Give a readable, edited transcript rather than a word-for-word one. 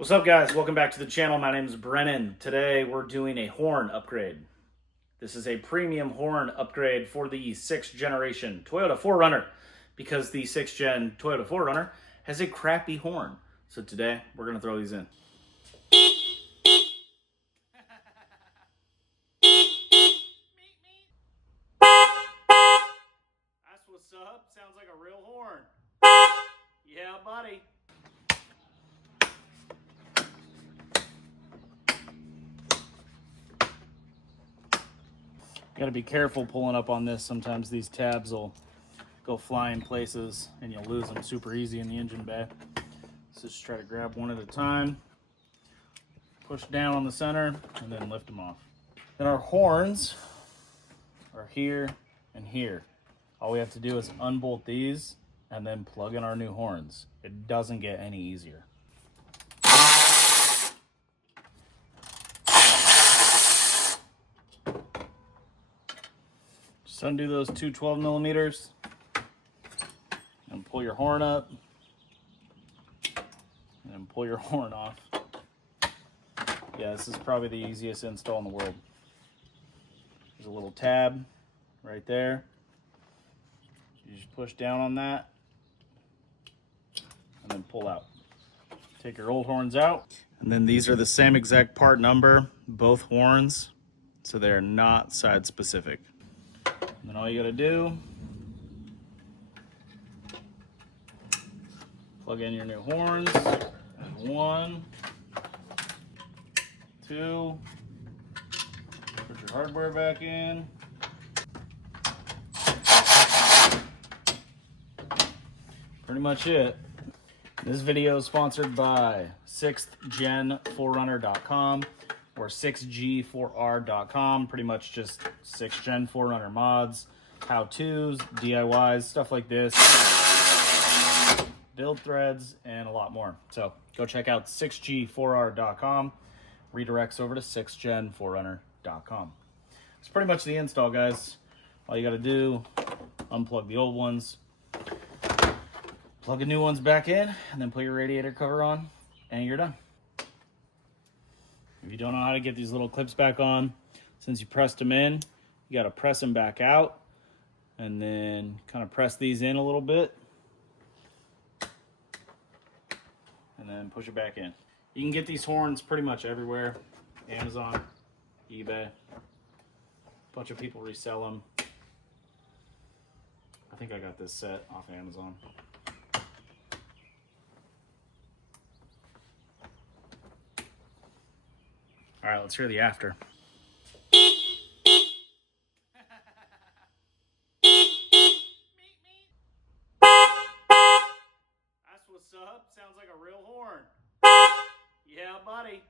What's up, guys? Welcome back to the channel. My name is Brennan. Today we're doing a horn upgrade. This is a premium horn upgrade for the 6th generation Toyota 4Runner because the 6th gen Toyota 4Runner has a crappy horn. So today we're going to throw these in. That's what's up. Sounds like a real horn. Yeah, buddy. Got to be careful pulling up on this. Sometimes these tabs will go flying places and you'll lose them super easy in the engine bay. So just try to grab one at a time, push down on the center, and then lift them off. Then our horns are here and here. All we have to do is unbolt these and then plug in our new horns. It doesn't get any easier. Just undo those two 12 millimeters and pull your horn up and then pull your horn off. Yeah, this is probably the easiest install in the world. There's a little tab right there. You just push down on that and then pull out. Take your old horns out. And then these are the same exact part number, both horns, so they're not side specific. And then all you gotta do, plug in your new horns, and 1, 2, put your hardware back in. Pretty much it. This video is sponsored by 6thgen4runner.com or 6g4r.com. Pretty much just 6th gen 4Runner mods, how-tos, DIYs, stuff like this, build threads, and a lot more. So go check out 6g4r.com. Redirects over to 6thgen4runner.com. It's pretty much the install, guys. All you got to do, unplug the old ones, plug the new ones back in, and then put your radiator cover on, and you're done. If you don't know how to get these little clips back on, since you pressed them in, you got to press them back out, and then kind of press these in a little bit, and then push it back in. You can get these horns pretty much everywhere. Amazon, eBay. A bunch of people resell them. I think I got this set off Amazon. All right, let's hear the after. That's what's up. Sounds like a real horn. Yeah, buddy.